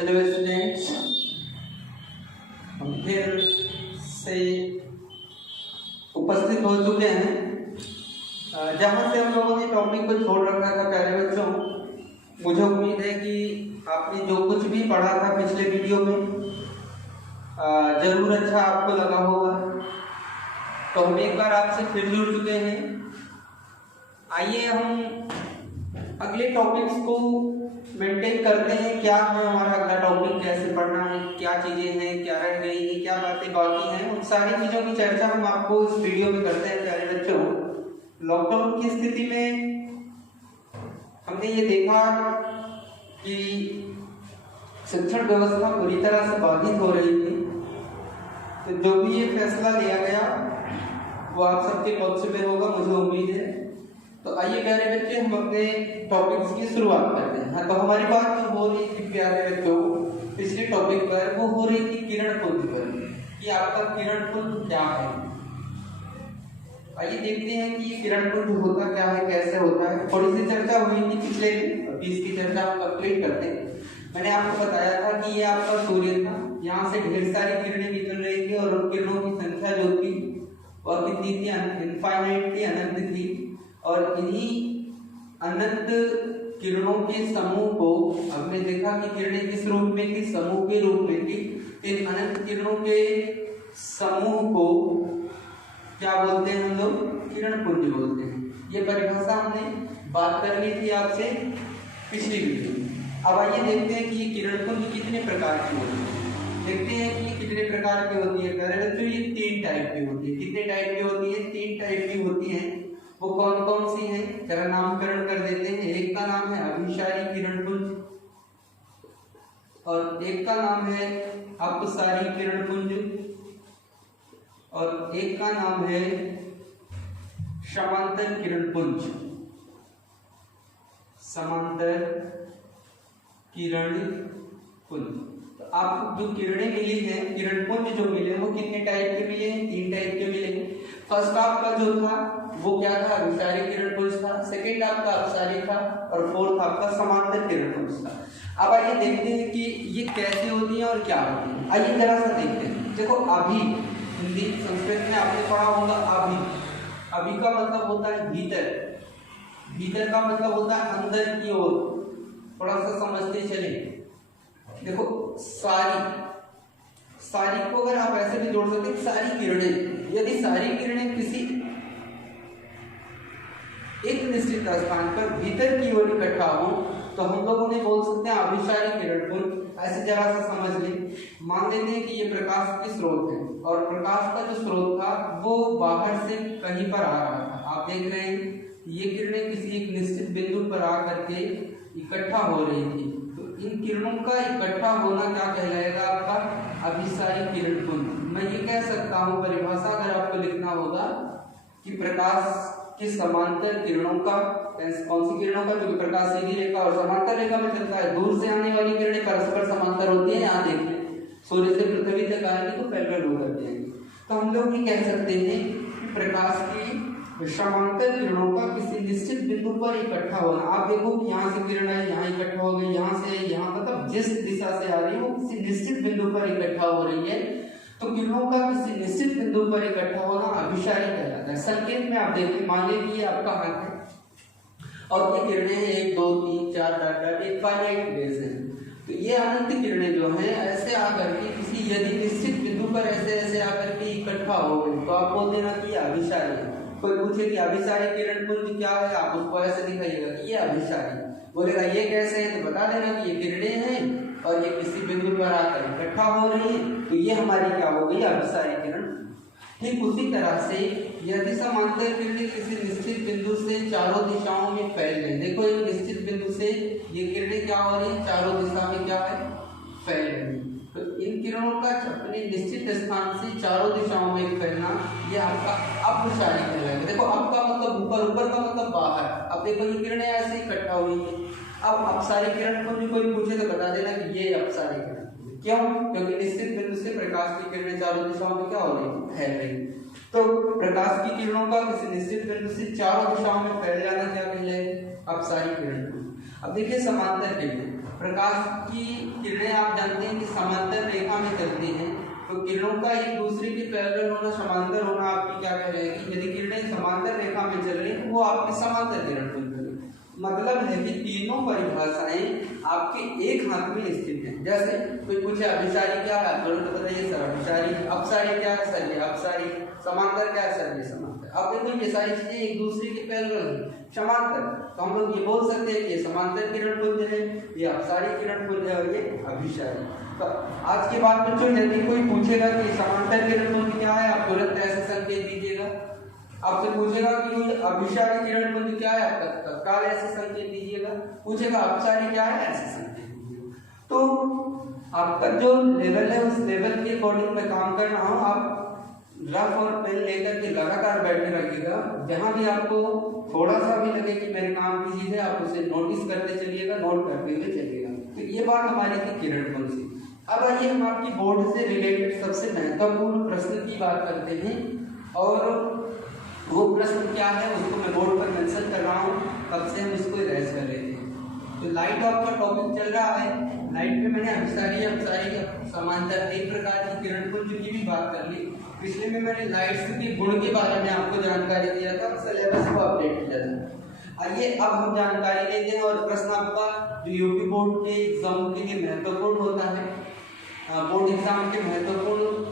Hello students, हम फिर से उपस्थित हो चुके हैं। जहाँ से हम लोगों ने टॉपिक को छोड़ रखा था प्यारे बच्चों, मुझे उम्मीद है कि आपने जो कुछ भी पढ़ा था पिछले वीडियो में जरूर अच्छा आपको लगा होगा। तो हम एक बार आपसे फिर जुड़ चुके हैं। आइए हम अगले टॉपिक्स को मेंटेन करते हैं। क्या है हमारा अगला टॉपिक, कैसे पढ़ना है, क्या चीजें हैं, क्या रह गई है, क्या बातें बाकी हैं, उन सारी चीजों की चर्चा हम आपको इस वीडियो में करते हैं प्यारे बच्चों। लॉकडाउन की स्थिति में हमने ये देखा कि शिक्षण व्यवस्था पूरी तरह से बाधित हो रही थी। तो जो भी ये फैसला लिया गया वो आप सबके पक्ष में होगा, मुझे उम्मीद है। तो आइए प्यारे बच्चे, हम अपने टॉपिक्स की शुरुआत करते हैं। हाँ, तो हमारी बात जो हो रही थी प्यारे बच्चों पिछले टॉपिक पर, वो हो रही थी किरण पुंज पर, कि आपका किरण पुंज क्या है। आइए देखते हैं कि ये किरण पुंज होता क्या है, कैसे होता है। थोड़ी सी चर्चा हुई थी पिछले दिन, अभी इसकी चर्चा हम कंप्लीट करते हैं। मैंने आपको बताया था कि ये आपका सूर्य था, यहाँ से ढेर सारी किरणें निकल रही थी और उन किरणों की संख्या जो थी वह कितनी थी, इनफाइनाइट थी, अनंत थी। और इन्हीं अनंत किरणों के समूह को हमने देखा कि किरणें किस रूप में थी, समूह के रूप में थी। इन अनंत किरणों के समूह को क्या बोलते हैं हम लोग, किरण पुंज बोलते हैं। ये परिभाषा हमने बात कर ली थी आपसे पिछली वीडियो में। अब आइए देखते हैं कि ये किरण पुंज कितने प्रकार की होती है। देखते हैं कि ये कितने प्रकार की होती है। पहले बच्चों ये 3 टाइप की होती है। कितने टाइप की होती है? 3 टाइप की होती है। वो कौन कौन सी हैं, जरा नामकरण कर देते हैं। एक का नाम है अभिसारी किरण पुंज, और एक का नाम है अपसारी किरण पुंज, और एक का नाम है समांतर किरण पुंज। समांतर किरण पुंज। तो आपको जो किरणें मिली हैं, किरण पुंज जो मिले, वो कितने टाइप के मिले हैं? 3 टाइप के मिले हैं। फर्स्ट आपका जो था वो क्या था, अभिसारी किरण पुंज था। सेकंड आपका अपसारी था, और फोर्थ आपका समांतर किरण पुंज था। अब आइए देखते हैं कि ये कैसे होती है और क्या होती है। आइए जरा सा देखते हैं। देखो, अभी हिंदी संस्कृत में आपने पढ़ा होगा अभी। अभी का मतलब होता है भीतर, भीतर का मतलब होता है अंदर की ओर। थोड़ा सा समझते चले। देखो, सारी, सारी को अगर आप ऐसे भी जोड़ सकते हैं, सारी किरणें, यदि सारी किरणें किसी एक निश्चित स्थान पर भीतर की ओर इकट्ठा हो तो हम लोग उन्हें बोल सकते हैं अभिसारी किरण पुंज। ऐसे जरा सा समझ लें। मान लेते हैं कि ये प्रकाश की स्रोत है, और प्रकाश का जो स्रोत था वो बाहर से कहीं पर आ रहा था। आप देख रहे हैं ये किरणें किसी एक निश्चित बिंदु पर आकर के इकट्ठा हो रही थी। तो इन किरणों का इकट्ठा होना क्या कहलाएगा, आपका अभिसारी किरण पुंज। मैं ये कह सकता हूँ परिभाषा अगर आपको लिखना होगा कि प्रकाश कि समांतर किरणों का, कौन सी किरणों का, क्योंकि प्रकाश सीधी रेखा और समांतर रेखा में चलता है। दूर से आने वाली किरणें परस्पर समांतर होती है। यहाँ देखिए, सूर्य से पृथ्वी तक आएंगी तो पैरेलल होकर जाएंगी। तो हम लोग ये कह सकते हैं कि प्रकाश की समांतर किरणों का किसी निश्चित बिंदु पर इकट्ठा होना। आप देखो कि यहाँ से किरण आई, यहाँ इकट्ठा हो गई, यहाँ से यहाँ, मतलब जिस दिशा से आ रही है वो किसी निश्चित बिंदु पर इकट्ठा हो रही है। तो किरणों का किसी निश्चित बिंदु पर इकट्ठा होना अभिसारी कहलाता है। संकेत में आप देखिए, मान लीजिए कि ये आपका हाथ है और ये किरणें 1 2 3 4 5 एक फाइनाइट बेस है। तो ये अनंत किरणें जो हैं ऐसे आकर के किसी यदि निश्चित बिंदु पर ऐसे ऐसे आकर के इकट्ठा हो गई तो आप बोल देना कि ये अभिसारी है। कोई पूछे कि अभिसारी किरण पुंज क्या है, आप उसको ऐसे दिखाइएगा कि ये अभिसारी। बोलेगा ये कैसे है, तो बता देना कि ये किरणें हैं और ये किसी बिंदु पर आकर इकट्ठा हो रही है, तो ये हमारी क्या हो गई, अभिसारी किरण। ठीक उसी तरह से यदि समांतर किरणें किसी निश्चित बिंदु से चारों दिशाओं में फैल गई। देखो, एक निश्चित बिंदु से ये किरणें क्या हो रही, चारों दिशा में क्या है, फैल रही। तो इन किरणों का अपने निश्चित स्थान से चारों दिशाओं में फैलना, ये आपका अपसारी कहलाएगा। देखो, अब का मतलब ऊपर, ऊपर का मतलब बाहर। अब देखो ये किरणें ऐसे इकट्ठा हुई है। अब अपसारी किरण को कोई पूछे तो बता देना कि ये अपसारी किरण। क्यों? क्योंकि निश्चित बिंदु से प्रकाश की किरणें चारों दिशाओं में क्या हो रही, फैल रही। तो प्रकाश की किरणों का किसी निश्चित बिंदु से चारों दिशाओं में फैल जाना क्या कहलाएगा, अपसारी किरण। अब देखिए समांतर किरण। प्रकाश की किरणें आप जानते हैं कि समांतर रेखा में चलती हैं, तो किरणों का एक दूसरे के पैरेलल होना, समांतर होना आपकी क्या कह रहे हैं कि यदि किरणें समांतर रेखा में चल रही तो वो आपकी समांतर किरण पुंज है। मतलब है कि तीनों परिभाषाएं आपके एक हाथ में स्थित हैं। जैसे कोई पूछे अभिसारी क्या है, तुरंत बताइए सर अभिसारी, अपसारी क्या है सर ये अपसारी, समांतर क्या है सर ये समांतर। अब देखो ये सारी चीजें एक दूसरे के पैरेलल हैं, समांतर, तो हम लोग ये बोल सकते हैं कि ये समांतर किरण पुंज है, ये अपसारी किरण पुंज है और ये अभिसारी। तो आज के बाद बच्चों यदि कोई पूछेगा कि समांतर किरण पुंज क्या है, आप तुरंत ऐसे संकेत दीजिएगा। आपसे पूछेगा कि अभिसारी किरण पुंज क्या है, आप तत्काल ऐसे संकेत दीजिएगा। पूछेगा अपसारी क्या है, ऐसे संकेत दीजिएगा। तो आपका जो लेवल है उस लेवल के अकॉर्डिंग मैं काम कर रहा हूँ। आप रफ और पेन लेकर के लगातार बैठे रखिएगा। जहां भी आपको थोड़ा सा भी लगे कि मेरे काम की चीज है, आप उसे नोटिस करते चलिएगा, नोट करते हुए चलिएगा। तो ये बात हमारी थी किरण पुंज से। अब आइए हम आपकी बोर्ड से रिलेटेड सबसे महत्वपूर्ण प्रश्न की बात करते हैं, और वो प्रश्न क्या है उसको मैं बोर्ड पर मेंशन कर रहा हूँ, कब से हम इसको रेज कर रहे थे। तो लाइट ऑफ का टॉपिक चल रहा है। लाइट में मैंने अभिसारी अपसारी समांतर एक प्रकार की किरण पुंज की भी बात कर ली। पिछले में मैंने लाइट्स के गुण के बारे में आपको जानकारी दिया था, सिलेबस को अपडेट किया था। आइए अब हम जानकारी लेते हैं, और प्रश्न आपका जो यूपी बोर्ड के एग्जाम के लिए महत्वपूर्ण होता है, बोर्ड एग्जाम के महत्वपूर्ण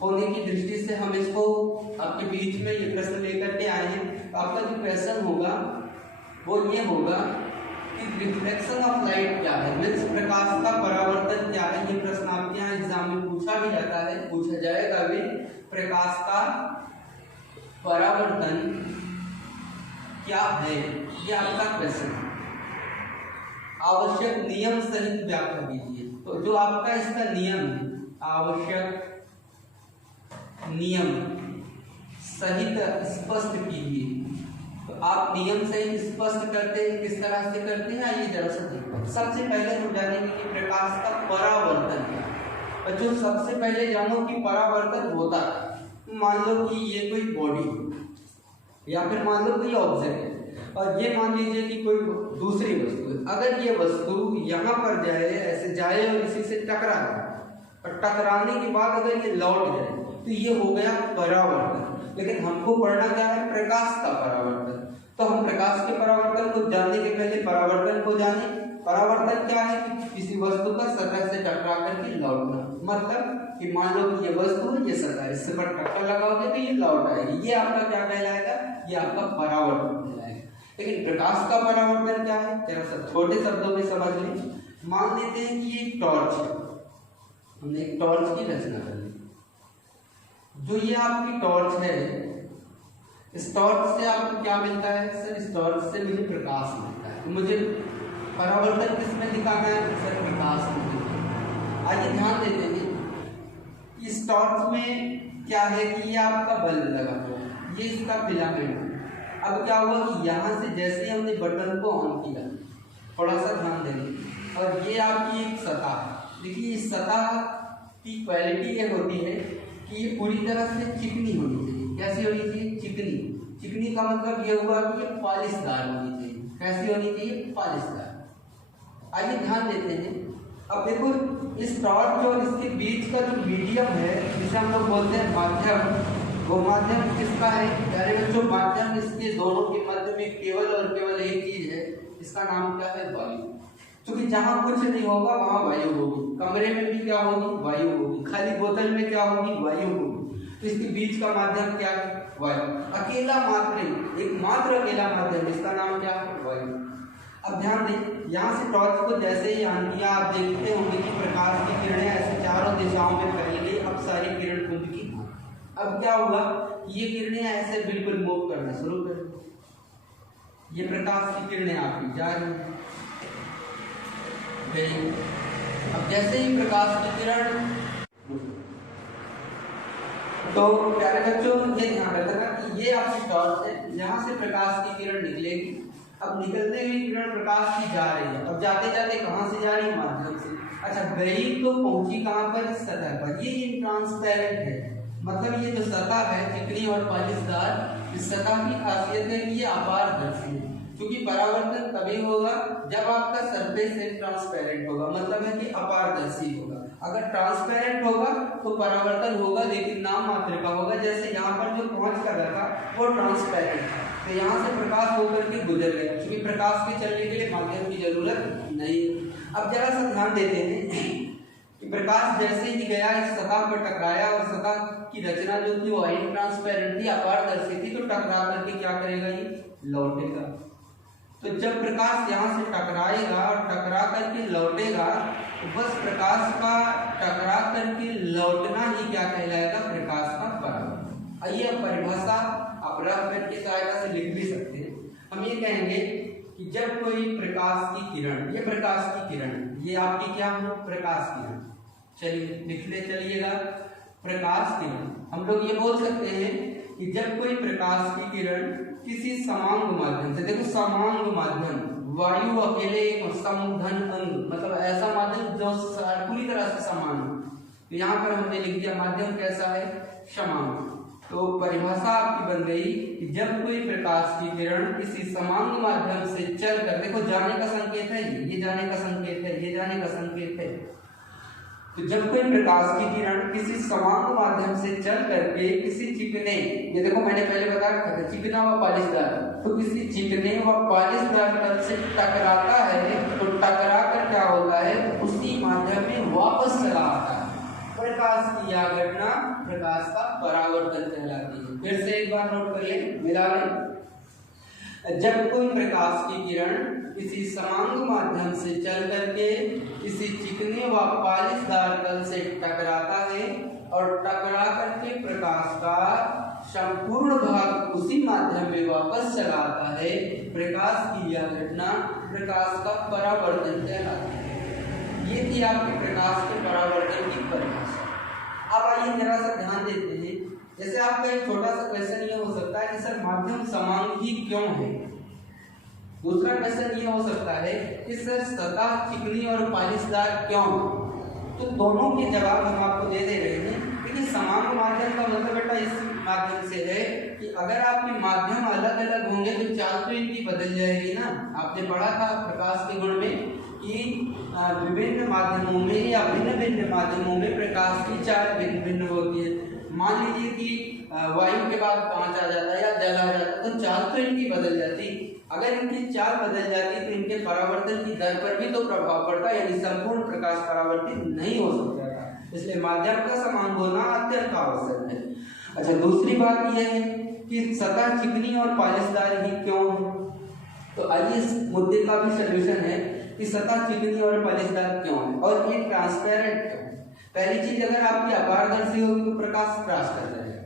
होने की दृष्टि से हम इसको आपके बीच में ये प्रश्न लेकर के आए हैं। आपका जो क्वेश्चन होगा वो ये होगा कि रिफ्लेक्शन ऑफ लाइट क्या है, मीन्स प्रकाश का परावर्तन क्या है। ये प्रश्न आपके यहाँ एग्जाम में पूछा भी जाता है, पूछा जाएगा भी। प्रकाश का परावर्तन क्या है, ये आपका क्वेश्चन है। आवश्यक नियम सहित व्याख्या कीजिए। तो जो आपका इसका नियम है, आवश्यक नियम सहित स्पष्ट कीजिए। तो आप नियम सहित स्पष्ट करते हैं, किस तरह से करते हैं आइए जरा से देखते। सबसे पहले हम जानेंगे कि प्रकाश का परावर्तन क्या है। और जो सबसे पहले जानो कि परावर्तन होता है, मान लो कि ये कोई बॉडी या फिर मान लो कोई ऑब्जेक्ट है, और ये मान लीजिए कि कोई दूसरी वस्तु है। अगर ये वस्तु यहाँ पर जाए, ऐसे जाए और इसी से टकरा जाए, और टकराने के बाद अगर ये लौट जाए तो ये हो गया परावर्तन। लेकिन हमको पढ़ना क्या है, प्रकाश का परावर्तन। तो हम प्रकाश के परावर्तन को जानने के पहले परावर्तन को जाने। परावर्तन क्या है कि किसी वस्तु का सतह से टकरा करके लौटना। मतलब कि मान लो कि ये वस्तु है, ये सतह, इससे पर टक्कर लगाओगे तो ये लौट आएगी। ये आपका क्या कहलाएगा, ये आपका परावर्तन कहलाएगा। लेकिन प्रकाश का परावर्तन क्या है, जरा सा छोटे शब्दों में समझ लें। मान लेते हैं कि ये टॉर्च है, हमने एक टॉर्च की रचना कर ली। जो ये आपकी टॉर्च है, इस टॉर्च से आपको क्या मिलता है सर, इस टॉर्च से मुझे प्रकाश मिलता है। तो मुझे परावर्तन किसमें दिखाना है सर, प्रकाश में। आइए ध्यान देते हैं, इस टॉर्च में क्या है कि ये आपका बल्ब लगा हुआ है, ये इसका फिलामेंट। अब क्या हुआ कि यहाँ से जैसे हमने बटन को ऑन किया, थोड़ा सा ध्यान देंगे, और ये आपकी एक सतह है। देखिए इस सतह की क्वालिटी ये होती है कि ये पूरी तरह से चिकनी होनी चाहिए। कैसी होनी चाहिए, चिकनी। चिकनी का मतलब ये हुआ कि ये पॉलिशदार होनी चाहिए। कैसी होनी चाहिए, पॉलिशदार। आइए ध्यान देते हैं। अब देखो इस टॉर्च और इसके बीच का जो मीडियम है, जिसे हम लोग बोलते हैं माध्यम, वो माध्यम किसका है प्यारे बच्चों, माध्यम इसके दोनों के मध्य में केवल और केवल एक चीज है, इसका नाम क्या है, वायु। क्योंकि जहां कुछ नहीं होगा वहां वायु होगी। कमरे में भी क्या होगी, वायु होगी। खाली बोतल में क्या होगी, वायु होगी। तो इसके बीच का माध्यम क्या है, वायु। अकेला मात्र, एकमात्र अकेला माध्यम, इसका नाम क्या है, वायु। अब ध्यान दें, यहाँ से टॉर्च को जैसे ही ऑन किया, आप देखते होंगे कि प्रकाश की किरणें ऐसे चारों दिशाओं में फैल गई। अब सारी किरण पुंज की, अब क्या हुआ, ये किरणें ऐसे बिल्कुल मूव करना शुरू कर दी। ये प्रकाश की किरणें आपकी जा रही हैं। अब जैसे ही प्रकाश की किरण, तो प्यारे बच्चों ये ध्यान रखना कि ये आपकी टॉर्च है, यहाँ से प्रकाश की किरण निकलेगी। अब निकलते हुए किरण प्रकाश की जा रही है। अब जाते जाते कहाँ से जा रही है, माध्यम से। अच्छा गई तो पहुंची कहाँ पर, इस सतह पर। ये ट्रांसपेरेंट है, मतलब ये जो सतह है चिकनी और पॉलिशदार, इस सतह की खासियत है कि ये अपारदर्शी है। क्योंकि परावर्तन तभी होगा जब आपका सरफेस एक ट्रांसपेरेंट होगा, मतलब है कि अपारदर्शी होगा। अगर ट्रांसपेरेंट होगा तो परावर्तन होगा लेकिन नाम मात्र का होगा। जैसे यहाँ पर जो कांच का घर था वो ट्रांसपेरेंट था, तो यहाँ से प्रकाश होकर के गुजर गया, क्योंकि प्रकाश के चलने के लिए माध्यम की जरूरत नहीं। अब जरा सा ध्यान देते हैं कि प्रकाश जैसे ही गया इस सतह पर टकराया और सतह की रचना जो थी वो ट्रांसपेरेंट थी, अपारदर्शी थी, तो टकरा करके क्या करेगा, ये लौटेगा। तो जब प्रकाश यहाँ से टकराएगा और टकरा करके लौटेगा तो बस प्रकाश का टकरा करके लौटना ही क्या कहलाएगा, प्रकाश का परावर्तन। आइए अब परिभाषा आप रफ पेन की सहायता से लिख भी सकते हैं। हम ये कहेंगे कि जब कोई प्रकाश की किरण, ये प्रकाश की किरण, ये आपकी क्या है, प्रकाश किरण, चलिए लिख ले चलिएगा, प्रकाश किरण। हम लोग ये बोल सकते हैं कि जब कोई प्रकाश की किरण किसी समांग माध्यम से, देखो समांग माध्यम, वायु अकेले एक समधन अंग, मतलब ऐसा माध्यम जो पूरी तरह से समान हो, तो यहाँ पर हमने लिख दिया माध्यम कैसा है, समांग। तो परिभाषा आपकी बन गई कि जब कोई प्रकाश की किरण किसी समांग माध्यम से चलकर, देखो जाने का संकेत है, ये जाने का संकेत है, ये जाने का संकेत है, तो जब कोई प्रकाश की किरण किसी समांग माध्यम से चल करके किसी चिकने, ये देखो मैंने पहले बताया था चिकना व पालिशदार, तो किसी चिकने व पालिशदार तल से टकराता है, तो टकरा कर क्या होता है, उसी माध्यम में वापस चला आता है। प्रकाश की यह घटना प्रकाश का परावर्तन कहलाती है। फिर से एक बार नोट कर ले, मिला लें। जब कोई प्रकाश की किरण किसी समांग माध्यम से चल करके किसी चिकने व पालिशदार तल से टकराता है और टकरा करके प्रकाश का संपूर्ण भाग उसी माध्यम में वापस चला आता है, प्रकाश की यह घटना प्रकाश का परावर्तन कहलाती है। ये थी आपके प्रकाश के परावर्तन की परिभाषा। अब आइए जरा सा ध्यान देते हैं, जैसे आपका एक छोटा सा क्वेश्चन ये हो सकता है कि सर माध्यम समांग ही क्यों है। दूसरा क्वेश्चन ये हो सकता है कि सर सतह चिकनी और पालिशदार क्यों। तो दोनों के जवाब हम आपको दे दे रहे हैं। लेकिन समान माध्यम का मतलब बेटा इस माध्यम से है कि अगर आपके माध्यम अलग अलग होंगे तो चाल तो इनकी बदल जाएगी ना। आपने पढ़ा था प्रकाश के गुण में कि विभिन्न माध्यमों में या भिन्न भिन्न माध्यमों में प्रकाश की चाल भिन्न भिन्न होती है। मान लीजिए कि वायु के बाद कांच आ जाता है या जल आ जाता है, तो चाल तो इनकी बदल जाती। अगर इनकी चाल बदल जाती तो इनके परावर्तन की दर पर भी तो प्रभाव पड़ता, यानी संपूर्ण प्रकाश परावर्तित नहीं हो सकता था। इसलिए माध्यम का समान होना अत्यंत आवश्यक है। अच्छा, दूसरी बात यह है कि सतह चिकनी और पालिशदार ही क्यों है। तो आइए इस मुद्दे का भी सलूशन है कि सतह चिकनी और पालिशदार क्यों है और ये ट्रांसपेरेंट क्यों है। पहली चीज, अगर आपकी अपारदर्शी होगी तो प्रकाश क्रॉस कर जाएगा।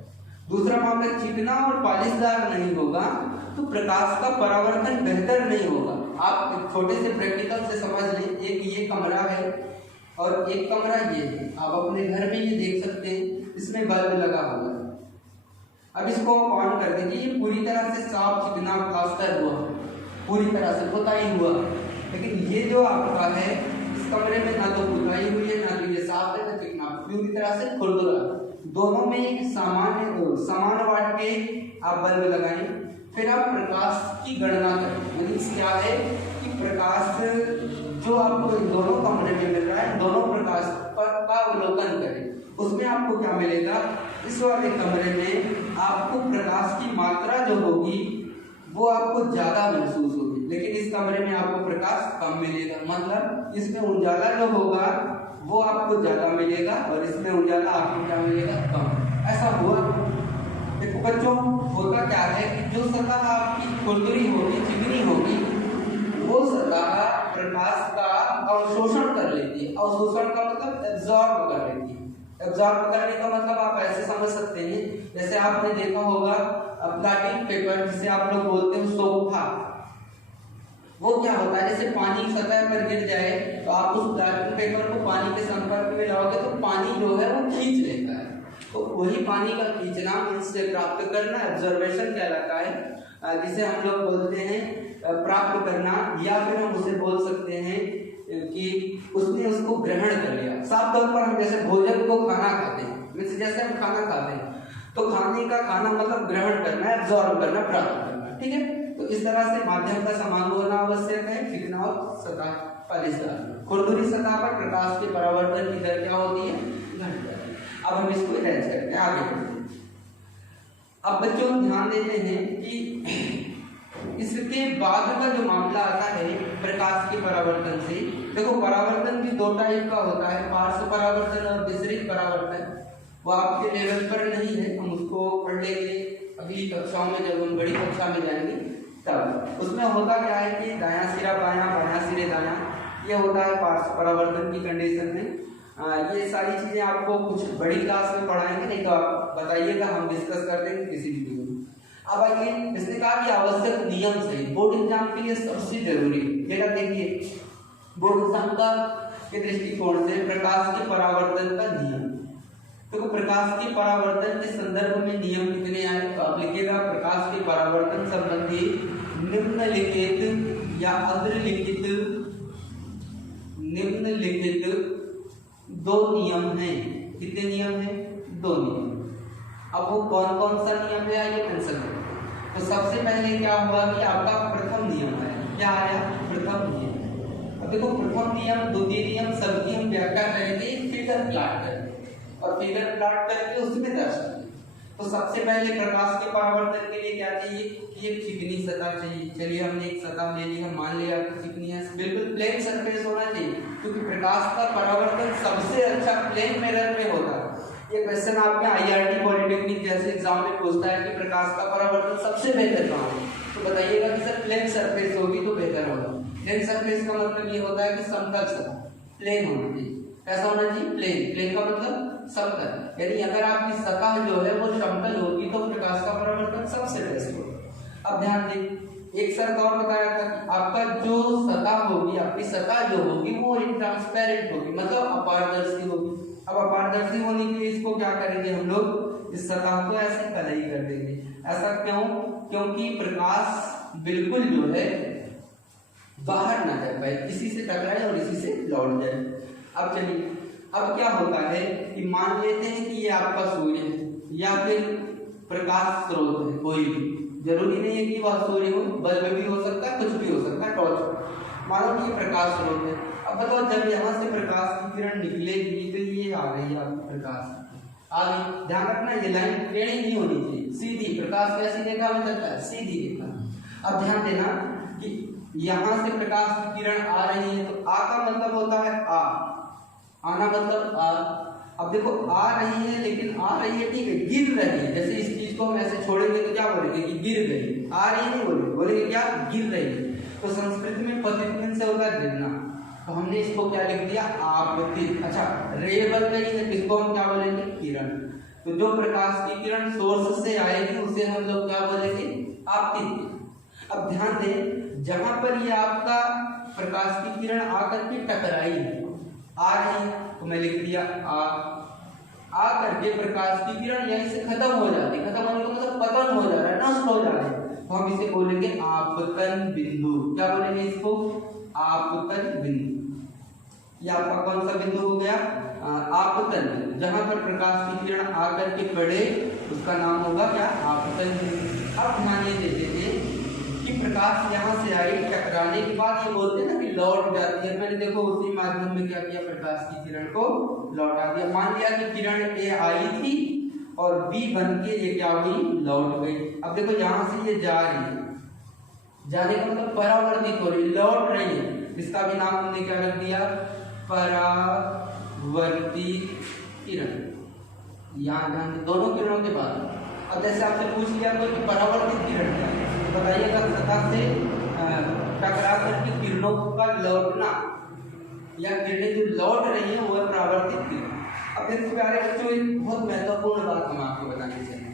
दूसरा मामला, चिकना और पालिशदार नहीं होगा तो प्रकाश का परावर्तन बेहतर नहीं होगा। आप एक छोटे से प्रैक्टिकल से समझ लें, एक ये कमरा है और एक कमरा ये है। आप अपने घर में ये देख सकते हैं, इसमें बल्ब लगा हुआ है। अब इसको ऑन कर दीजिए, ये पूरी तरह से साफ चिकना प्लास्टर हुआ, पूरी तरह से पुताई हुआ। लेकिन ये जो आपका है इस कमरे में ना तो पुताई हुई है, ना तो ये साफ है, ना चिकना, पूरी तरह से खुरदुरा। दोनों में एक समान वाट के आप बल्ब लगाएं, फिर आप प्रकाश की गणना करें। मतलब क्या है कि प्रकाश जो आपको इन दोनों कमरे में मिल रहा है, दोनों प्रकाश पर का अवलोकन करें। उसमें आपको क्या मिलेगा, इस वाले कमरे में आपको प्रकाश की मात्रा जो होगी वो आपको ज्यादा महसूस होगी, लेकिन इस कमरे में आपको प्रकाश कम मिलेगा। मतलब इसमें उजाला जो होगा वो आपको ज्यादा मिलेगा और इसमें उजाला आपको क्या मिलेगा, कम। ऐसा हुआ। देखो बच्चों, होता क्या है कि जो सतह आपकी खुरदुरी होगी, चिकनी होगी, वो सतह प्रकाश का अवशोषण कर लेती है। अवशोषण का मतलब एब्जॉर्ब कर लेती है। एब्जॉर्ब करने का मतलब आप ऐसे समझ सकते हैं, जैसे आपने देखा होगा प्लास्टिक पेपर जिसे आप लोग बोलते हैं सोफा, वो क्या होता है, जैसे पानी सतह पर गिर जाए तो आप उस प्लास्टिक पेपर को पानी के संपर्क में लाओगे तो पानी जो है वो खींच लेता है। तो वही पानी का खींचना, उससे प्राप्त करना एब्जॉर्बेशन कहलाता है, जिसे हम लोग बोलते हैं प्राप्त करना, या फिर हम उसे बोल सकते हैं कि उसने उसको ग्रहण कर लिया। साफ तौर पर हम जैसे भोजन को खाना खाते हैं, जैसे हम खाना खाते हैं तो खाने का खाना मतलब ग्रहण करना, एब्जॉर्ब करना, प्राप्त करना, ठीक है। तो इस तरह से माध्यम का समान होना आवश्यक है, चिकना और सतह पालिशदार। खुरदुरी सतह पर प्रकाश के परावर्तन की दर क्या होती है, घट जाती है। अब हम इसको इरेज करते हैं, आगे बढ़ते हैं। अब बच्चों ध्यान देते हैं कि इसके बाद का जो मामला आता है प्रकाश के परावर्तन से, देखो परावर्तन भी दो टाइप का होता है, पार्श्व परावर्तन और विसरित परावर्तन। वो आपके लेवल पर नहीं है, हम उसको पढ़ लेंगे अगली कक्षाओं में, जब हम बड़ी कक्षा में जाएंगे तब। उसमें होता क्या है कि दायां सिरा बायां, बायां सिरे दायां, ये होता है पार्श्व परावर्तन की कंडीशन में। ये सारी चीजें आपको कुछ बड़ी क्लास में पढ़ाएंगे, नहीं तो आप बताइएगा, हम डिस्कस कर देंगे किसी भी वीडियो में। अब आगे इसने कहा कि आवश्यक नियम से बोर्ड एग्जाम के लिए सबसे जरूरी जगह देखिए, बोर्ड एग्जाम का के दृष्टिकोण से प्रकाश के परावर्तन का नियम। तो प्रकाश के परावर्तन के संदर्भ में नियम कितने आए, तो आप लिखिएगा प्रकाश के परावर्तन संबंधी निम्नलिखित या निम्नलिखित दो नियम हैं। कितने नियम हैं, दो नियम। अब वो कौन कौन सा नियम है ये मेंशन करें। तो सबसे पहले क्या हुआ कि आपका प्रथम नियम है, क्या आया, प्रथम नियम। अब देखो प्रथम नियम, द्वितीय नियम, सबकी हम व्याख्या करेंगे, फिगर प्लॉट करेंगे और फिगर प्लॉट करके उसमें दर्शाएंगे। तो सबसे पहले प्रकाश के परावर्तन के लिए क्या चाहिए कि एक चिकनी सतह चाहिए। चलिए हमने एक सतह ले ली, हम मान लिया चिकनी है, बिल्कुल प्लेन सरफेस होना चाहिए, क्योंकि प्रकाश का परावर्तन सबसे अच्छा प्लेन मिरर में होता है। ये क्वेश्चन आपके आईआईटी पॉलिटेक्निक जैसे एग्जाम में पूछता है कि प्रकाश का परावर्तन सबसे बेहतर कहाँ है, तो बताइएगा कि सर प्लेन सरफेस होगी तो बेहतर होगा। प्लेन सरफेस का मतलब ये होता है कि समतल सतह, प्लेन होना चाहिए। कैसा होना चाहिए, प्लेन। प्लेन का मतलब समतल, यानी अगर आपकी सतह जो है वो समतल होगी तो प्रकाश का परावर्तन सबसे बेस्ट होगा। अब ध्यान दें, एक शर्त और बताया था कि आपका जो सतह होगी, आपकी सतह जो होगी वो ट्रांसपेरेंट होगी, मतलब अपारदर्शी होगी। अब अपारदर्शी होने के लिए इसको क्या करेंगे हम लोग, इस सतह को ऐसे कलई कर देंगे। ऐसा क्यों, क्योंकि प्रकाश बिल्कुल जो है बाहर ना जा पाए, इसी से टकराए और इसी से लौट जाए। अब चलिए, अब क्या होता है कि मान लेते हैं कि ये आपका सूर्य है या फिर प्रकाश स्रोत है, कोई भी, जरूरी नहीं है कि वह सूर्य हो, बल्ब भी हो सकता है, कुछ भी हो सकता है, टॉर्च। मानो कि ये प्रकाश स्रोत है। अब बताओ जब यहाँ से प्रकाश की किरण निकलेगी तो ये आ रही है आपकी प्रकाश आ गई। ध्यान रखना ये लाइन टेढ़ी नहीं होनी चाहिए, सीधी। प्रकाश कैसी रेखा में चलता है, सीधी रेखा। अब ध्यान देना कि यहाँ से प्रकाश की किरण आ रही है, तो आ का मतलब होता है आना मतलब आ। अब देखो आ रही है, लेकिन आ रही है ठीक है, गिर रही है। जैसे इस चीज को हम ऐसे छोड़ेंगे तो क्या बोलेंगे कि गिर गई, आ रही नहीं बोलेंगे, बोलेंगे क्या, गिर रही है। तो संस्कृत में पतित से होता है गिरना, तो हमने इसको क्या लिख दिया, आपतित। अच्छा, रे बन रही है, इसको हम क्या बोलेंगे, किरण। तो जो प्रकाश की किरण सोर्स से आएगी उसे हम लोग क्या बोलेंगे, आपतित। अब ध्यान दें, जहां पर ये आपका प्रकाश की किरण आकर के टकराई है, आ रही है, तो मैं लिख दिया आ करके प्रकाश की किरण यहीं से खत्म हो जाती है। खत्म होने का मतलब पतन हो जा रहा है, नष्ट हो जा रहा है, तो हम इसे बोलेंगे आपतन बिंदु। क्या बोलेंगे इसको, आपतन बिंदु। ये आपका कौन सा बिंदु हो गया, आपतन बिंदु। जहां पर प्रकाश की किरण आकर के पड़े उसका नाम होगा क्या, आपतन बिंदु। अब ध्यान ये देते थे कि प्रकाश यहाँ से आई, टकराने के बाद ये बोलते हैं ना कि लौट जाती है। मैंने देखो उसी माध्यम में क्या किया, प्रकाश की किरण को लौटा दिया। मान लिया कि किरण ए आई थी और बी बन के ये क्या हुई, लौट गई। अब देखो यहाँ से ये जा रही है, जाने का मतलब परावर्तित हो रही है, लौट रही है। इसका भी नाम हमने क्या रख दिया, परावर्ती किरण। यहाँ ध्यान, दोनों किरणों के बाद। अब जैसे आपसे पूछ लिया तो कि परावर्तित किरण क्या है, बताइएगा सतह से टकरा करके किरणों का लौटना या किरणें जो लौट रही है वो है परावर्तित किरण। अब देखो प्यारे बच्चों, एक बहुत महत्वपूर्ण बात हम आपको बताने चाहिए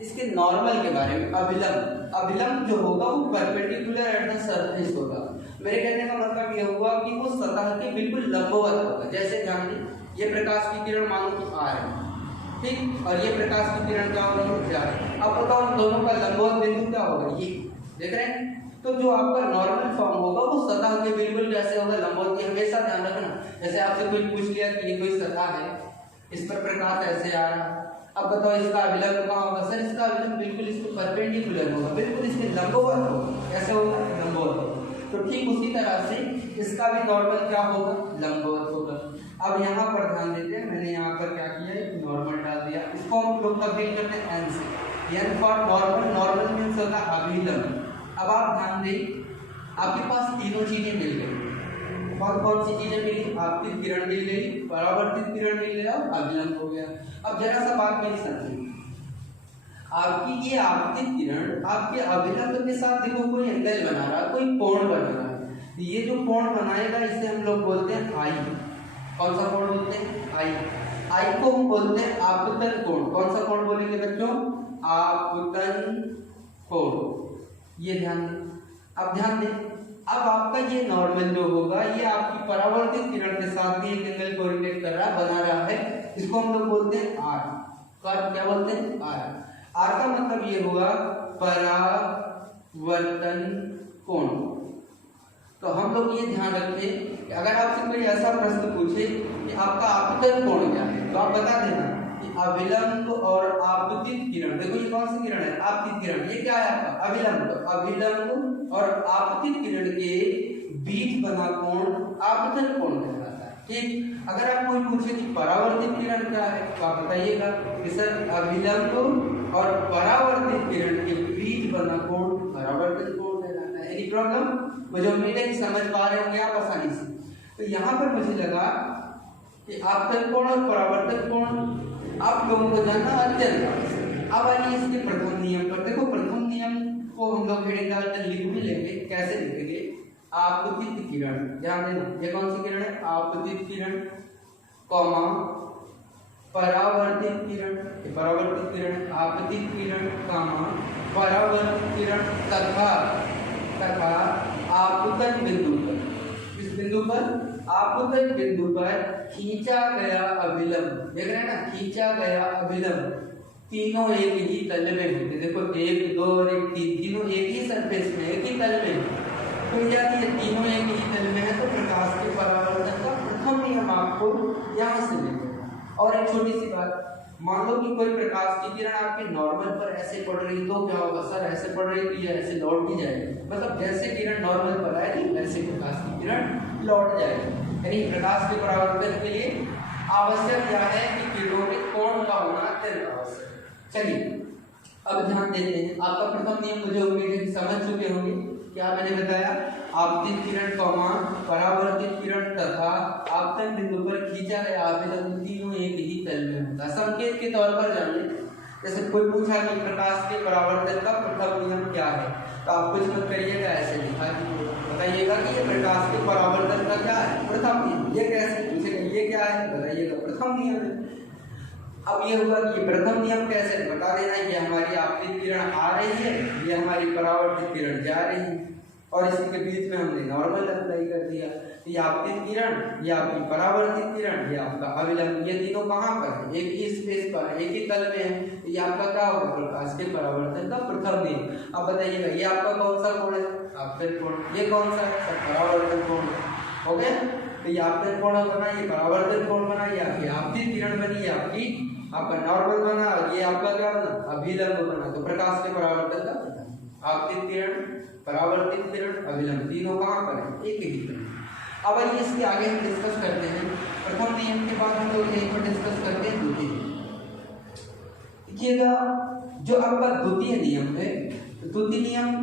इसके नॉर्मल के बारे में। अभिलंब, अभिलंब जो होगा वो परपेंडिकुलर एट द सरफेस होगा। मेरे कहने का मतलब ये हुआ कि वो सतह के बिल्कुल लंबवत होगा। जैसे ध्यान दें, ये प्रकाश की किरण मानो कि आ रही है, ठीक, और ये प्रकाश की किरण क्या हो रही है, जा रही है। अब बताओ दोनों का लंबवत बिंदु क्या होगा, ये देख रहे हैं। तो जो आपका नॉर्मल फॉर्म होगा वो सतह के बिल्कुल कैसे होगा, लंबवत की। हमेशा ध्यान रखना, जैसे आपसे कोई पूछ लिया कि ये कोई सतह है इस पर प्रकाश ऐसे आ रहा। अब बताओ इसका अभिलंब कहाँ होगा? सर इसका अभिलंब बिल्कुल इसके परपेंडिकुलर होगा, बिल्कुल इसके लंबवत होगा। कैसे होगा? लंबवत होगा। तो ठीक उसी तरह से इसका भी नॉर्मल क्या होगा? लंबवत होगा। अब यहाँ पर ध्यान देते हैं, मैंने यहाँ पर क्या किया है, नॉर्मल डाल दिया। इसको हम लोग कंपेयर करते हैं एन से। N for normal, normal means होगा अभिलंब। अब आप ध्यान दें, आपके पास तीनों चीजें मिल गई। कौन कौन सी चीजें मिली? आपतित किरण मिल गई, परावर्तित किरण मिल गया, अभिलंब हो गया। अब जरा सा बात मेरी समझिए, आपकी ये आपतित किरण आपके अभिलंब के साथ देखो कोई एंगल बना रहा है, कोई कोण बना रहा है। ये जो कोण बनाएगा इसे हम लोग बोलते हैं आई। कौन सा कोण बोलते हैं? आई। आई को हम बोलते हैं आपतन कोण। कौन सा कोण बोलेंगे बच्चों? आपतन कोण। ये ध्यान दें। अब ध्यान दें, अब आपका ये नॉर्मल जो होगा ये आपकी परावर्तित किरण के साथ भी एक एंगल कोरिलेट कर रहा, बना रहा है। इसको हम लोग बोलते हैं आर। क्या बोलते हैं? आर। आर का मतलब ये हुआ परावर्तन कोण। तो हम लोग ये ध्यान रखें कि अगर आपसे कोई ऐसा प्रश्न पूछे कि आपका आपतन कोण क्या है, तो आप बता देना कि अभिलंब और आपतित किरण। देखो ये कौन सी किरण है? आपतित किरण। ये क्या है आपका? अभिलंब। तो अभिलंब और आपतित किरण के बीच बना कोण आपतन कोण कहलाता है। ठीक। अगर आप कोई पूछे कि परावर्तित किरण क्या है, तो आप बताइएगा कि सर अभिलंब और परावर्तित किरण के बीच बना कोण परावर्तित कोण कहलाता है। Any problem? मुझे उम्मीद है कि समझ पा रहे होंगे आप आसानी से। तो यहाँ पर मुझे लगा कि आपतन कोण और परावर्तन कोण आप लोगों को जानना अत्यंत आवश्यक। अब आइए इसके प्रथम नियम पर। देखो प्रथम नियम को हम लोग हेडिंग डालकर लिख भी लेंगे। कैसे लिखेंगे? आपतित किरण। ध्यान देना, ये कौन सी किरण है? आपतित किरण, कॉमा परावर्तित किरण। ये परावर्तित किरण, आपतित किरण, कॉमा परावर्तित किरण तथा आपतन बिंदु पर। इस बिंदु पर, आपतन बिंदु पर खींचा गया अभिलंब। देख रहे हैं ना? खींचा गया अभिलंब तीनों एक ही तल में होते। देखो 1, 2 और 1, 3 तीनों एक ही सरफेस में, एक ही तल में। तो यदि ये तीनों एक ही तल में है तो प्रकाश के परावर्तन का प्रथम नियम आपको यहाँ से मिलेगा। और एक छोटी सी बात, मान लो कि कोई प्रकाश की किरण आपके नॉर्मल पर ऐसे पड़ रही, तो क्या होगा? सर ऐसे पड़ रही थी, ऐसे लौट भी जाएगी। मतलब जैसे किरण नॉर्मल पर आएगी वैसे प्रकाश की किरण लौट जाएगी। यानी प्रकाश के परावर्तन के लिए आवश्यक क्या है कि किरणों के कोण का होना अत्यंत आवश्यक। चलिए अब ध्यान देते हैं। आपका प्रथम नियम मुझे उम्मीद है कि समझ चुके होंगे। क्या मैंने बताया? आपतित किरण, कॉमा परावर्तित किरण तथा आपतन बिंदु पर खींचा गया अभिलंब तीनों एक ही तल में होता है। संकेत के तौर पर जानिए, जैसे कोई पूछा कि प्रकाश के परावर्तन का प्रथम नियम क्या है, तो आप कुछ मत करिएगा, ऐसे लिखा दीजिए, बताइएगा कि ये प्रकाश के परावर्तन का क्या है? प्रथम नियम। ये कैसे पूछेगा? ये क्या है? बताइएगा प्रथम नियम है। अब ये होगा कि प्रथम नियम कैसे? बता देना, ये हमारी आपतित किरण आ रही है, ये हमारी परावर्तित किरण जा रही है, और इसके बीच में हमने नॉर्मल अप्लाई कर दिया। ये आपतित किरण, ये आपकी परावर्तित किरण, ये आपका अभिलंब, ये तीनों कहाँ पर है? एक ही स्पेस पर, एक ही तल में है। ये आपका क्या होगा? प्रकाश के परावर्तन का प्रथम नियम। अब बताइएगा ये आपका कौन सा कोण है? आपतित कोण। ये कौन सा है? परावर्तन कोण। हो गया? तो ये आपतित कोण बना, ये परावर्तन कोण बना, ये आपकी आपतित किरण बनी, ये आपकी आपका नॉर्मल बना, और ये आपका क्या बना? अभिलंब बना। तो प्रकाश के परावर्तन का आपतित किरण, परावर्तित किरण, अभिलंब तीनों कहाँ पर है? एक ही तरह। अब आइए इसके आगे हम डिस्कस करते हैं। प्रथम नियम के बाद हम लोग यहीं पर डिस्कस करते हैं द्वितीय। देखिएगा जो आपका द्वितीय नियम है, द्वितीय नियम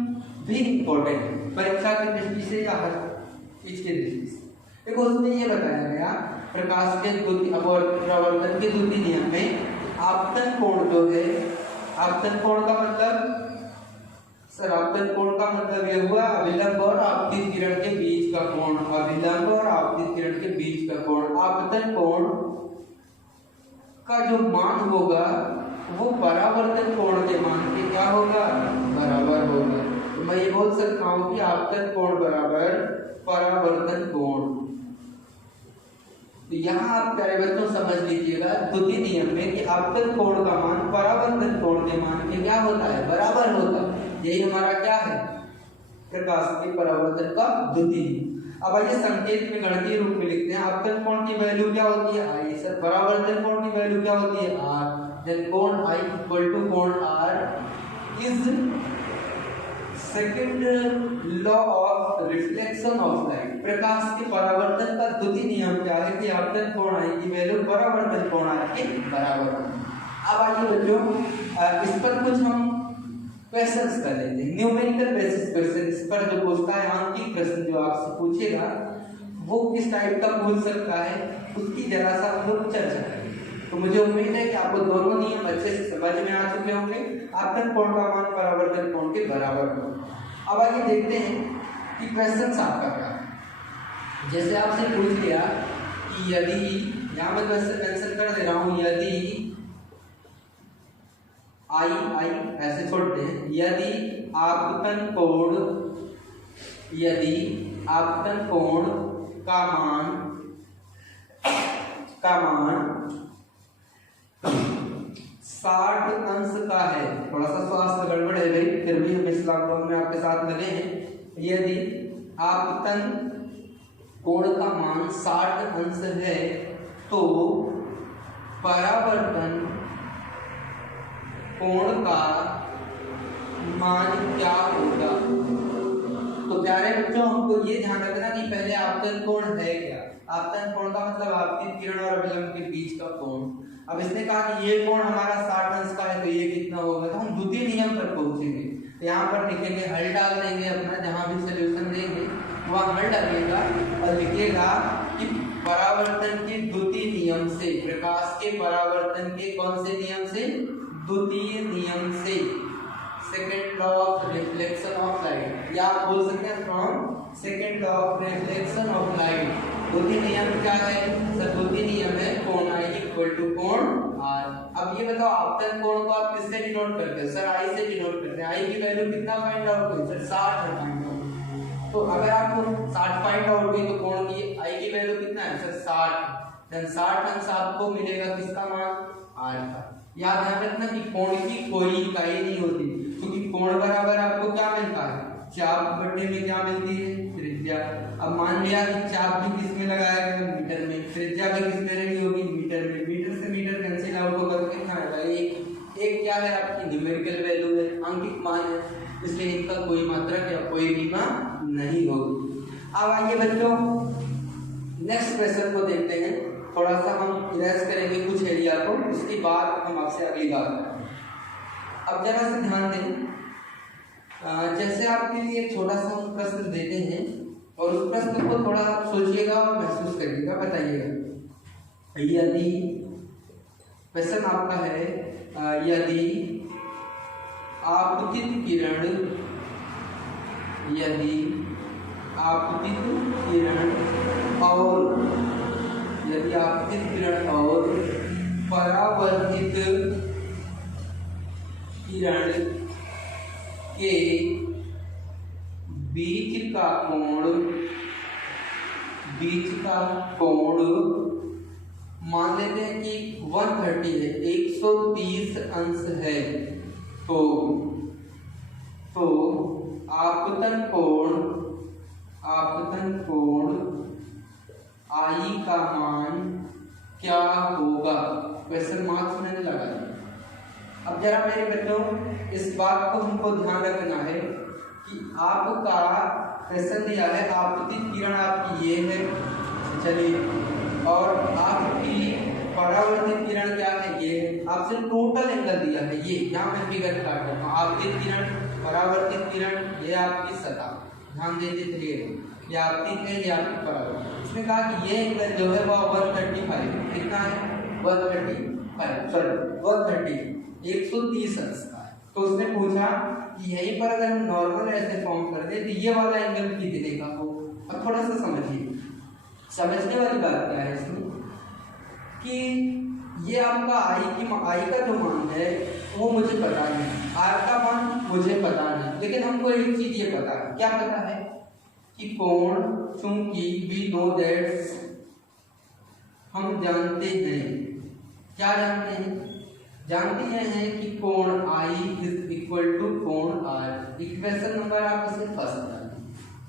भी इम्पोर्टेंट है परीक्षा की दृष्टि से या हर चीज की दृष्टि से। देखो उसमें ये बताया गया प्रकाश के परावर्तन के द्वितीय नियम में आपतन कोण जो है, आपतन कोण का मतलब सर आपतन कोण का मतलब यह हुआ अभिलंब और आपतित किरण के बीच का कोण। अभिलंब और आपतित किरण के बीच का कोण, आपतन कोण का जो मान होगा वो परावर्तन कोण के मान के क्या होगा? बराबर होगा। तो मैं ये बोल सकता हूँ कि आपतन कोण बराबर परावर्तन कोण। तो यहाँ आप प्यारे बच्चों समझ लीजिएगा द्वितीय नियम में कि आपतन कोण का मान परावर्तन कोण के मान के क्या होता है? बराबर होता है। यही हमारा क्या है? प्रकाश के परावर्तन का द्वितीय। अब आइए संकेत में गणितीय रूप में लिखते हैं। आपतन कोण की की वैल्यू क्या होती है आई सर, परावर्तन कोण की वैल्यू क्या होती है आर, देन कोण आई इक्वल टू कोण R is second law of reflection of light. प्रकाश के परावर्तन का द्वितीय नियम क्या है कि आपतन कोण आई की वैल्यू परावर्तन कोण आर के बराबर है। अब आइए बच्चों इस पर कुछ हम क्वेश्चंस कर लेते हैं, न्यूमेरिकल बेसिस क्वेश्चन। इस पर जो पूछता है आंकिक प्रश्न जो आपसे पूछेगा वो किस टाइप का पूछ सकता है उसकी जरा सा हम लोग चर्चा करेंगे। तो मुझे उम्मीद है कि आपको दोनों नियम अच्छे से समझ में आ चुके होंगे। आपतन कोण का मान परावर्तन कोण के बराबर हो। अब आगे देखते हैं कि क्वेश्चन आपका क्या है। जैसे आपसे पूछ लिया कि यदि, यहाँ मैं क्वेश्चन मेंशन कर दे रहा हूँ, यदि आई ऐसे छोड़ते हैं, यदि आपतन कोण का मान 60 अंश का है। थोड़ा सा स्वास्थ्य गड़बड़ है भाई, फिर भी हम इस लॉकडाउन में आपके साथ लगे हैं। यदि आपतन कोण का मान 60 अंश है तो परावर्तन कोण का मान क्या होगा। तो प्यारे बच्चों हमको ये ध्यान रखना कि पहले आपतन कोण है क्या। आपतन कोण का मतलब आपतित किरण और अभिलंब के बीच का कोण। अब इसने कहा कि ये कोण हमारा 60 अंश का है तो ये कितना होगा, तो हम द्वितीय नियम पर पहुंचेंगे। तो यहाँ पर लिखेंगे, हल डाल देंगे अपना, जहां भी सोल्यूशन देंगे वहां हल डालेगा और लिखेगा कि परावर्तन के द्वितीय नियम से, प्रकाश के परावर्तन के कौन से नियम से, द्वितीय नियम से, second law of reflection of light, या आप बोल सकते हैं from second law of reflection of light. द्वितीय नियम क्या है सर, द्वितीय नियम है कोण आई इक्वल टू कोण आर। अब ये बताओ आपतन कोण को आप किससे डिनोट करते हैं सर, आई से डिनोट करते हैं। आई की वैल्यू कितना फाइंड आउट करें सर, 60 फाइंड आउट। तो अगर आपको 60 फाइंड आउट हुई तो कोण की आई की वैल्यू कितना है सर 60, देन 60 अंश आपको मिलेगा किसका मान आर का। याद ध्यान रखना कि कोण की कोई इकाई नहीं होती, क्योंकि कोण बराबर आपको क्या मिलता है, चाप बटे में क्या मिलती है त्रिज्या। अब मान लिया कि चाप भी किस में लगाया गया मीटर में, त्रिज्या भी किस में रही होगी मीटर में। मीटर से मीटर कैंसिल आउट होकर कितना आएगा एक क्या है आपकी न्यूमेरिकल वैल्यू है, आंकिक मान है, इसलिए इनका कोई मात्रक या कोई बीमा नहीं होगी। अब आइए बच्चों नेक्स्ट क्वेश्चन को देखते हैं। थोड़ा सा हम इरेज करेंगे कुछ एरिया को, उसके बाद हम आपसे अगली बात करेंगे। अब जरा से ध्यान दें, जैसे आपके लिए एक छोटा सा हम प्रश्न देते हैं और उस प्रश्न को थोड़ा आप सोचिएगा और महसूस करिएगा, बताइएगा। यदि क्वेश्चन आपका है, यदि आपतित किरण और परावर्तित किरण के बीच का कोण मान लेते हैं कि 130 है, 130 अंश है, तो आपतन कोण आई का मान क्या होगा। क्वेश्चन मार्क्स मैंने लगा दिया। अब जरा मेरे बच्चों इस बात को हमको ध्यान रखना है कि आपका क्वेश्चन दिया है आपतित किरण आपकी ये है, चलिए, और आपकी परावर्तित किरण क्या है ये है। आपसे टोटल एंगल दिया है ये, यहाँ मैं फिगर काट रहा हूँ, आपतित किरण, परावर्तित किरण, ये आपकी सतह, ध्यान देते चलिए, ये आपतित है, ये आपकी परावर्तित। इसने कहा कि ये एंगल जो है वो 135, कितना है 135, सॉरी 130, 130 अंश का है। तो उसने पूछा कि यहीं पर अगर हम नॉर्मल ऐसे फॉर्म कर दे तो ये वाला एंगल कितने का हो। अब थोड़ा सा समझिए, समझने वाली बात क्या है इसमें कि ये आपका आई का जो मान है वो मुझे पता नहीं, आर का मान मुझे पता नहीं, लेकिन हमको एक चीज ये पता है, क्या पता है कि कोण, चूंकि वी नो दैट, हम जानते हैं, क्या जानते हैं कि कोण आई इज इक्वल टू कोण आर। इक्वेशन नंबर आप इसे फर्स्ट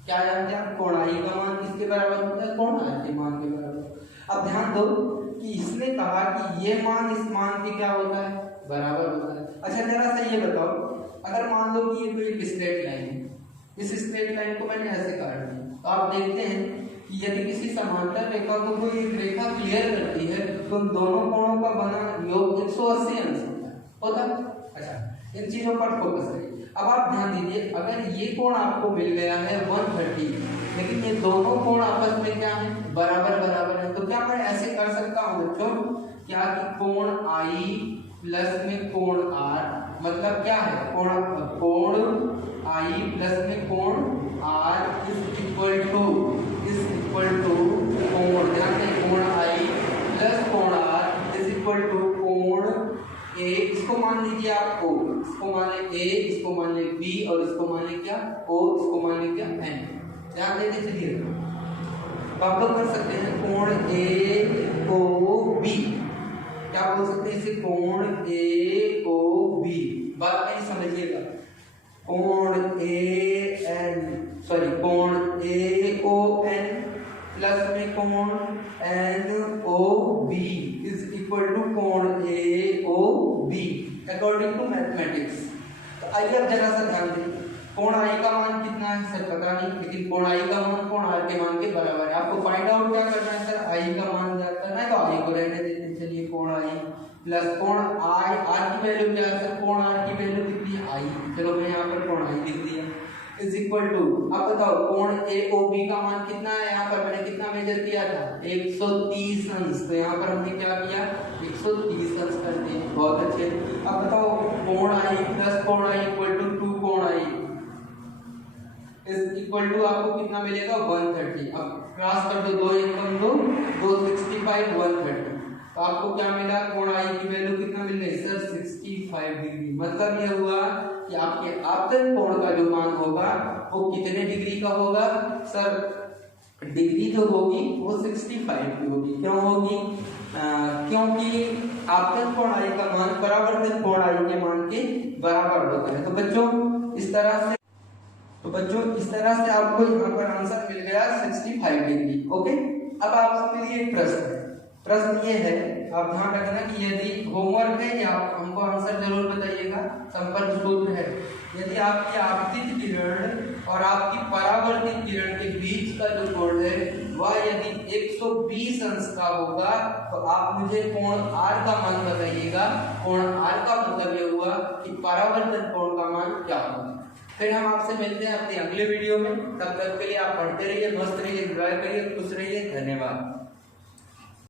क्या जानते हैं, कोण आई का मान किसके बराबर होता है, कोण आर के मान के बराबर। अब ध्यान दो कि इसने कहा कि ये मान इस मान के क्या होता है, बराबर होता है। अच्छा जरा सा ये बताओ, अगर मान लो कि ये कोई एक स्ट्रेट लाइन है, इस स्ट्रेट लाइन को मैंने ऐसे काट दिया, तो आप देखते हैं कि यदि किसी समांतर रेखा को कोई एक रेखा क्लियर करती है तो दोनों कोणों का बना योग 180 अंश होता है। अच्छा इन चीजों पर फोकस करिए। अब आप ध्यान दीजिए, अगर ये कोण आपको मिल गया है 130, लेकिन ये दोनों कोण आपस में क्या है, बराबर बराबर है, तो क्या मैं ऐसे कर सकता हूँ बच्चों, क्या कि कोण I प्लस में कोण R, मतलब क्या है, कोण I प्लस में कोण R इज इक्वल टू कोण, ध्यान दें, कोण I प्लस कोण R इज इक्वल टू कोण A, इसको मान लीजिए आप O, इसको मान ले A, इसको मान ले B और इसको मान ले क्या O, इसको मान ले क्या N। ध्यान देते चलिए, आप लोग कर सकते हैं कोण AOB, क्या बोल सकते हैं इसे, कोण AOB। बात नहीं समझिएगा, कोण AON प्लस में कोण NOB इज इक्वल टू कोण AOB अकॉर्डिंग टू मैथमेटिक्स। तो आइए अब जरा सा ध्यान दें, कोण I का मान कितना है सर पता नहीं, लेकिन कोण I का मान कोण R के मान के बराबर है। आपको फाइंड आउट क्या करना है सर, I का मान जाता है ना, तो I को रहने देते हैं। चलिए कोण I प्लस कोण I, R की वैल्यू क्या है सर, कोण R की वैल्यू कितनी है I, चलो मैं यहाँ पर कोण I लिख दिया, इज इक्वल टू, अब बताओ कोण AOB का मान कितना है, यहाँ पर मैंने कितना मेजर किया था 130 अंश, तो यहाँ पर हमने क्या किया 130 अंश कर दिए, बहुत अच्छे। अब बताओ कोण I प्लस कोण I इक्वल टू 2 कोण I इज इक्वल टू आपको कितना मिलेगा 130। अब क्रॉस कर दो, 2 1 कम 2 265 130, तो आपको क्या मिला, कोण I की वैल्यू कितना मिल गई सर 65 डिग्री। मतलब यह हुआ कि आपके आपतन कोण का जो मान होगा वो कितने डिग्री का होगा सर, डिग्री जो होगी वो 65 की होगी। क्यों होगी, क्योंकि आपतन कोण I का मान परावर्तन कोण I के मान के बराबर होता है। तो बच्चों इस तरह से आपको यहाँ पर आंसर मिल गया 65 डिग्री। ओके, अब आपके लिए एक प्रश्न ये है, आप ध्यान रखना कि यदि होमवर्क है या हमको आंसर जरूर बताइएगा, संपर्क सूत्र है, यदि आपकी आपतित किरण और आपकी परावर्तित किरण के बीच का जो कोण है वह यदि 120 अंश का होगा तो आप मुझे कोण R का मान बताइएगा। कोण R का मतलब ये हुआ कि परावर्तन कोण का मान क्या होगा। फिर हम आपसे मिलते हैं अपने अगले वीडियो में, तब तक के लिए आप पढ़ते रहिए, मस्त रहिए, एंजॉय करिए, खुश रहिए, धन्यवाद।